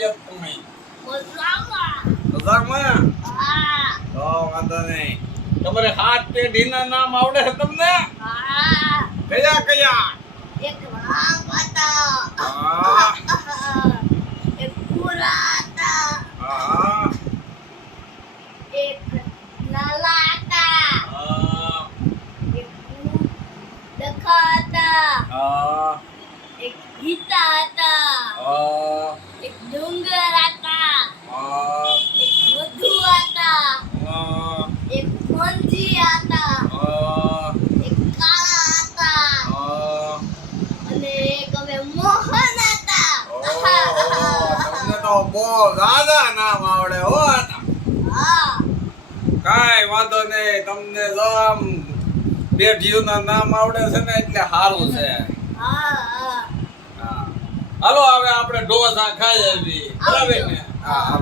તબિયત તમે મજામાં હા તો વાંધો નહીં તમારે હાથ પેઢીના નામ આવડે છે તમને હા કયા કયા એક રામ હતા હા એક પૂરા હતા હા એક નાલા હતા હા એક દખા હતા હા એક ગીતા હતા હા એક ડુંગર હતા હા એક વધુ હતા હા એક મંજી હતા હા એક કાળા હતા હા અને એક હવે મોહન હતા તમને તો બહુ દાદા નામ આવડે હો હા કાઈ વાંધો નહીં તમને જો આમ પેઢીઓના નામ આવડે છે ને એટલે સારું છે હા હા હા હાલો હવે આપણે ઢોસા ખાઈ આવી બરાબર ને હા